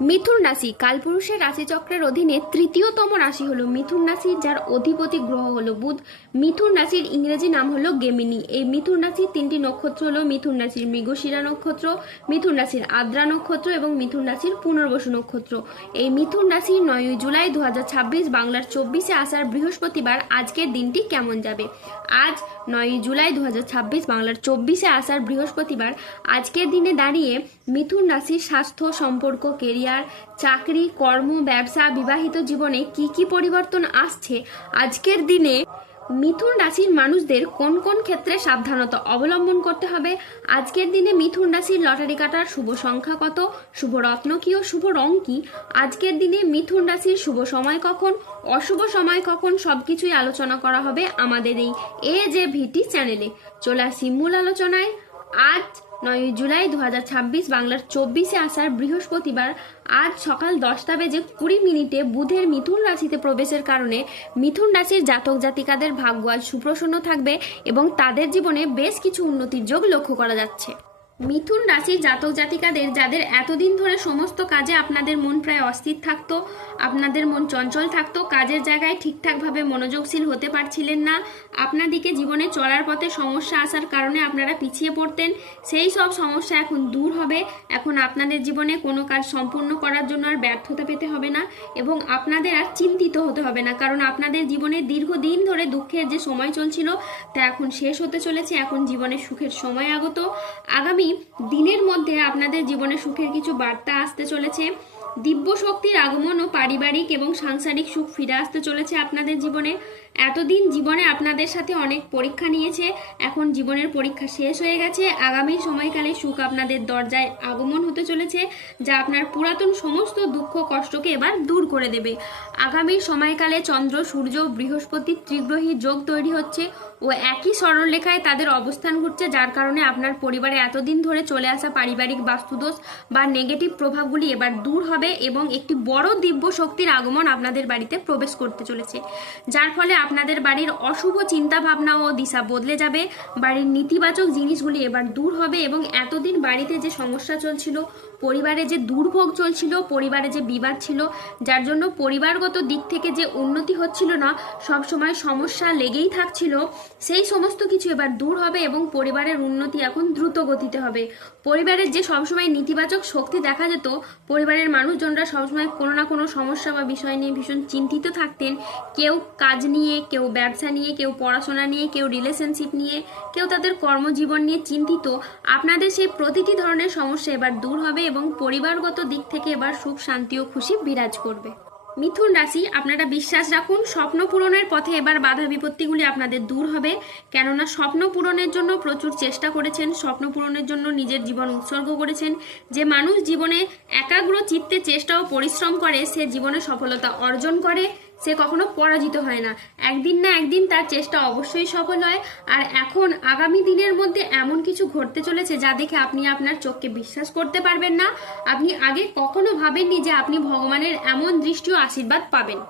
মিথুন রাশি কালপুরুষের রাশিচক্রের অধীনে তৃতীয়তম রাশি হলো মিথুন রাশি, যার অধিপতি গ্রহ হলো বুধ। মিথুন রাশির ইংরেজি নাম হলো গেমিনি। এই মিথুন রাশির তিনটি নক্ষত্র হলো মিথুন রাশির মৃগশিরা নক্ষত্র, মিথুন রাশির আদ্রা নক্ষত্র এবং মিথুন রাশির পুনর্বসু নক্ষত্র। এই মিথুন রাশির 9 জুলাই 2026 বাংলার 24শে আষাঢ় বৃহস্পতিবার আজকের দিনটি কেমন যাবে। আজ 9 জুলাই 2026 বাংলার 24শে আষাঢ় বৃহস্পতিবার আজকের দিনে দাঁড়িয়ে মিথুন রাশির স্বাস্থ্য, সম্পর্ক, কেরিয়ার, চাকরি, কর্ম, ব্যবসা, বিবাহিত জীবনে কি কি পরিবর্তন আসছে আজকের দিনে মিথুন রাশির মানুষদের কোন কোন ক্ষেত্রে সাবধানতা অবলম্বন করতে হবে। আজকের দিনে মিথুন রাশির লটারি কাটার শুভ সংখ্যা কত, শুভ রত্ন কি ও শুভ রং কি, আজকের দিনে মিথুন রাশির শুভ সময় কখন, অশুভ সময় কখন, সবকিছুই আলোচনা করা হবে আমাদের এই AJVT চ্যানেলে। চলে আসি মূল আলোচনায়। আজ 9 জুলাই 2026 বাংলার 24শে আষাঢ় বৃহস্পতিবার আজ সকাল 10:20 বুধের মিথুন রাশিতে প্রবেশের কারণে মিথুন রাশির জাতক জাতিকাদের ভাগ্য আজ সুপ্রসন্ন থাকবে এবং তাদের জীবনে বেশ কিছু উন্নতির যোগ লক্ষ্য করা যাচ্ছে। মিথুন রাশির জাতক জাতিকাদের যাদের এতদিন ধরে সমস্ত কাজে আপনাদের মন প্রায় অস্থির থাকতো, আপনাদের মন চঞ্চল থাকতো, কাজের জায়গায় ঠিকঠাকভাবে মনোযোগশীল হতে পারছিলেন না, আপনাদিকে জীবনে চলার পথে সমস্যা আসার কারণে আপনারা পিছিয়ে পড়তেন, সেই সব সমস্যা এখন দূর হবে। এখন আপনাদের জীবনে কোনো কাজ সম্পূর্ণ করার জন্য আর ব্যর্থতা পেতে হবে না এবং আপনাদের আর চিন্তিত হতে হবে না, কারণ আপনাদের জীবনে দীর্ঘদিন ধরে দুঃখের যে সময় চলছিল তা এখন শেষ হতে চলেছে। এখন জীবনে সুখের সময় আগত। আগামী দিনের মধ্যে আপনাদের জীবনে সুখের কিছু বার্তা আসতে চলেছে। দিব্য শক্তির আগমন ও পারিবারিক এবং সাংসারিক সুখ ফিরে আসতে চলেছে আপনাদের জীবনে। এতদিন জীবনে আপনাদের সাথে অনেক পরীক্ষা নিয়েছে, এখন জীবনের পরীক্ষা শেষ হয়ে গেছে। আগামী সময়কালে সুখ আপনাদের দরজায় আগমন হতে চলেছে, যা আপনার পুরাতন সমস্ত দুঃখ কষ্টকে এবার দূর করে দেবে। আগামী সময়কালে চন্দ্র, সূর্য, বৃহস্পতি ত্রিগ্রহী যোগ তৈরি হচ্ছে ও একই সরলরেখায় তাদের অবস্থান ঘটছে, যার কারণে আপনার পরিবারে এতদিন ধরে চলে আসা পারিবারিক বাস্তুদোষ বা নেগেটিভ প্রভাবগুলি এবার দূর হবে এবং একটি বড় দিব্য শক্তির আগমন আপনাদের বাড়িতে প্রবেশ করতে চলেছে, যার ফলে আপনাদের বাড়ির অশুভ চিন্তা ভাবনা ও দিশা বদলে যাবে। বাড়ির নেতিবাচক জিনিসগুলি এবার দূর হবে এবং এতদিন বাড়িতে যে সমস্যা চলছিল, পরিবারে যে দুর্ভোগ চলছিল, পরিবারে যে বিবাদ ছিল, যার জন্য পরিবারগত দিক থেকে যে উন্নতি হচ্ছিল না, সব সময় সমস্যা লেগেই থাকছিল, সেই সমস্ত কিছু এবার দূর হবে এবং পরিবারের উন্নতি এখন দ্রুত গতিতে হবে। পরিবারের যে সবসময় নেতিবাচক শক্তি দেখা যেত, পরিবারের মানুষজনরা সবসময় কোনো না কোনো সমস্যা বা বিষয় নিয়ে ভীষণ চিন্তিত থাকতেন, কেউ কাজ নিয়ে, কেউ ব্যবসা নিয়ে, কেউ পড়াশোনা নিয়ে, কেউ রিলেশনশিপ নিয়ে, কেউ তাদের কর্মজীবন নিয়ে চিন্তিত। আপনাদের সেই প্রতিটি ধরনের সমস্যা এবার দূর হবে এবং পরিবারগত দিক থেকে এবার সুখ, শান্তি ও খুশি বিরাজ করবে। মিথুন রাশি, আপনারা বিশ্বাস রাখুন, স্বপ্ন পূরণের পথে এবার বাধা বিপত্তিগুলি আপনাদের দূর হবে, কেননা স্বপ্ন পূরণের জন্য প্রচুর চেষ্টা করেছেন, স্বপ্ন পূরণের জন্য নিজের জীবন উৎসর্গ করেছেন। যে মানুষ জীবনে একাগ্র চিত্তে চেষ্টা ও পরিশ্রম করে, সে জীবনে সফলতা অর্জন করে, সে কখনো পরাজিত হয় না। একদিন না একদিন তার চেষ্টা অবশ্যই সফল হয়। আর এখন আগামী দিনের মধ্যে এমন কিছু ঘটতে চলেছে যা দেখে আপনি আপনার চোখকে বিশ্বাস করতে পারবেন না। আপনি আগে কখনো ভাবেননি যে আপনি ভগবানের এমন দৃষ্টি ও আশীর্বাদ পাবেন।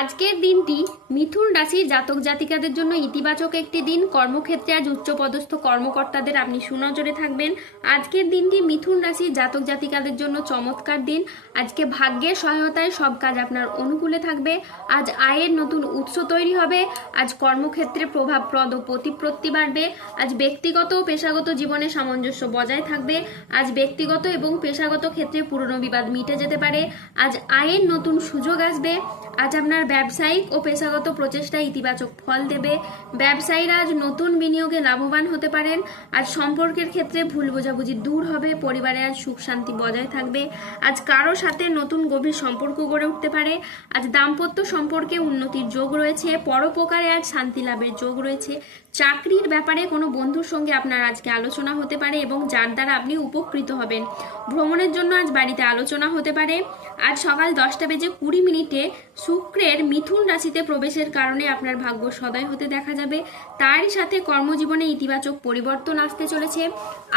আজকের দিনটি মিথুন রাশির জাতক জাতিকাদের জন্য ইতিবাচক একটি দিন। কর্মক্ষেত্রে আজ উচ্চপদস্থ কর্মকর্তাদের আপনি সুনজরে থাকবেন। আজকের দিনটি মিথুন রাশির জাতক জাতিকাদের জন্য চমৎকার দিন। আজকে ভাগ্যের সহায়তায় সব কাজ আপনার অনুকূলে থাকবে। আজ আয়ের নতুন উৎস তৈরি হবে। আজ কর্মক্ষেত্রে প্রভাবপ্রদ ও প্রতিপত্তি বাড়বে। আজ ব্যক্তিগত ও পেশাগত জীবনে সামঞ্জস্য বজায় থাকবে। আজ ব্যক্তিগত এবং পেশাগত ক্ষেত্রে পুরনো বিবাদ মিটে যেতে পারে। আজ আয়ের নতুন সুযোগ আসবে। আজ আপনার ব্যবসায়িক ও পেশাগত প্রচেষ্টা ইতিবাচক ফল দেবে। ব্যবসায়ীরা আজ নতুন বিনিয়োগে লাভবান হতে পারেন। আজ সম্পর্কের ক্ষেত্রে ভুল বোঝাবুঝি দূর হবে। পরিবারে আজ সুখ শান্তি বজায় থাকবে। আজ কারো সাথে নতুন গভীর সম্পর্ক গড়ে উঠতে পারে। আজ দাম্পত্য সম্পর্কে উন্নতির যোগ রয়েছে। পরোপকারে আজ শান্তি লাভের যোগ রয়েছে। চাকরির ব্যাপারে কোনো বন্ধুর সঙ্গে আপনার আজকে আলোচনা হতে পারে এবং যার দ্বারা আপনি উপকৃত হবেন। ভ্রমণের জন্য আজ বাড়িতে আলোচনা হতে পারে। আজ সকাল 10:20 শুক্রের মিথুন রাশিতে প্রবেশের কারণে আপনার ভাগ্য সদয় হতে দেখা যাবে। তারই সাথে কর্মজীবনে ইতিবাচক পরিবর্তন আসতে চলেছে।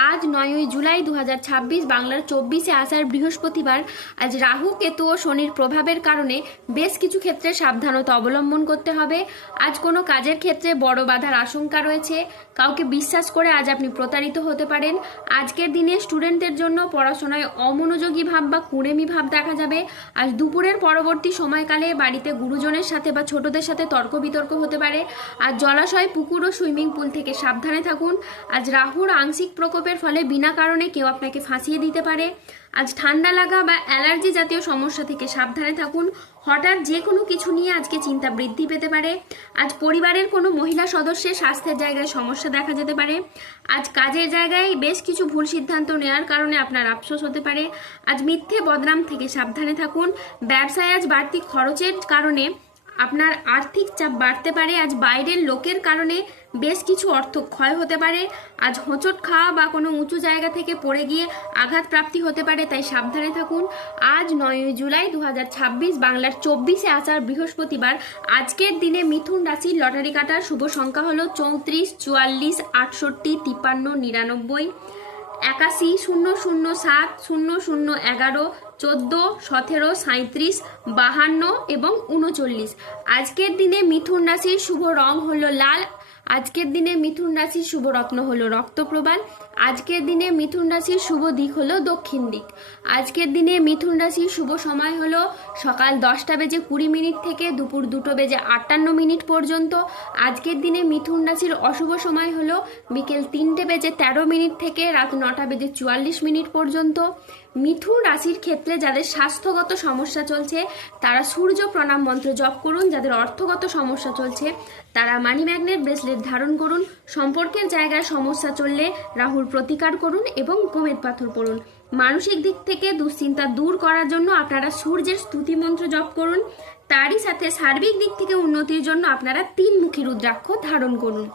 আজ 9ই জুলাই 2026 বাংলার 24শে আষাঢ় বৃহস্পতিবার। আজ রাহু কেতু ও শনির প্রভাবের কারণে বেশ কিছু ক্ষেত্রে সাবধানতা অবলম্বন করতে হবে। আজ কোনো কাজের ক্ষেত্রে বড় বাধার আশঙ্কা রয়েছে। কাউকে বিশ্বাস করে আজ আপনি প্রতারিত হতে পারেন। আজকের দিনে স্টুডেন্টদের জন্য পড়াশোনায় অমনোযোগী ভাব বা কুঁড়েমি ভাব দেখা যাবে। আজ দুপুরের পরবর্তী সময়কালে বাড়িতে গুরুজনের সাথে বা ছোটদের সাথে তর্ক বিতর্ক হতে পারে। আজ জলাশয়, পুকুর ও সুইমিং পুল থেকে সাবধানে থাকুন। আজ রাহুর আংশিক প্রকোপের ফলে বিনা কারণে কেউ আপনাকে ফাঁসিয়ে দিতে পারে। আজ ঠান্ডা লাগা বা অ্যালার্জি জাতীয় সমস্যা থেকে সাবধানে থাকুন। হঠাৎ যে কোনো কিছু নিয়ে আজকে চিন্তা বৃদ্ধি পেতে পারে। আজ পরিবারের কোনো মহিলা সদস্যের স্বাস্থ্যের জায়গায় সমস্যা দেখা যেতে পারে। আজ কাজের জায়গায় বেশ কিছু ভুল সিদ্ধান্ত নেওয়ার কারণে আপনার আফসোস হতে পারে। আজ মিথ্যে বদনাম থেকে সাবধানে থাকুন। ব্যবসায় আজ বাড়তি খরচের কারণে আপনার আর্থিক চাপ বাড়তে পারে। আজ বাইরের লোকের কারণে বেশ কিছু অর্থ ক্ষয় হতে পারে। আজ হোঁচট খাওয়া বা কোনো উঁচু জায়গা থেকে পড়ে গিয়ে আঘাত প্রাপ্তি হতে পারে, তাই সাবধানে থাকুন। আজ 9ই জুলাই 2026 বাংলার 24শে আষাঢ় বৃহস্পতিবার। আজকের দিনে মিথুন রাশির লটারি কাটার শুভ সংখ্যা হলো 34, 44, 68, 53, 99, 81, 007, 00, 11, 14, 17, 37, 52 এবং 39। আজকের দিনে মিথুন রাশির শুভ রং হলো লাল। আজকের দিনে মিথুন রাশির শুভ রত্ন হলো রক্তপ্রবাল। আজকের দিনে মিথুন রাশির শুভ দিক হলো দক্ষিণ দিক। আজকের দিনে মিথুন রাশির শুভ সময় হলো সকাল 10:20 থেকে দুপুর 2:58 পর্যন্ত। আজকের দিনে মিথুন রাশির অশুভ সময় হলো বিকেল 3:13 থেকে রাত 9:44 পর্যন্ত। মিথুন রাশির ক্ষেত্রে যাদের স্বাস্থ্যগত সমস্যা চলছে তারা সূর্য প্রণাম মন্ত্র জপ করুন। যাদের অর্থগত সমস্যা চলছে তারা মানি ম্যাগনেট ব্রেসলেট ধারণ করুন। সম্পর্কের জায়গায় সমস্যা চললে রাহুর প্রতিকার করুন এবং গোমেদ পাথর পড়ুন। মানসিক দিক থেকে দুশ্চিন্তা দূর করার জন্য আপনারা সূর্যের স্তুতি মন্ত্র জপ করুন। তারই সাথে সার্বিক দিক থেকে উন্নতির জন্য আপনারা 3মুখী রুদ্রাক্ষ ধারণ করুন।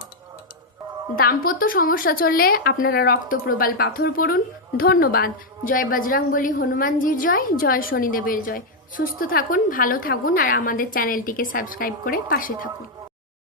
দাম্পত্য সমস্যা চললে আপনারা রক্তপ্রবাল পাথর পড়ুন। ধন্যবাদ। জয় বজরংবলী হনুমানজির জয়, জয় শনিদেবের জয়। সুস্থ থাকুন, ভালো থাকুন আর আমাদের চ্যানেলটিকে সাবস্ক্রাইব করে পাশে থাকুন।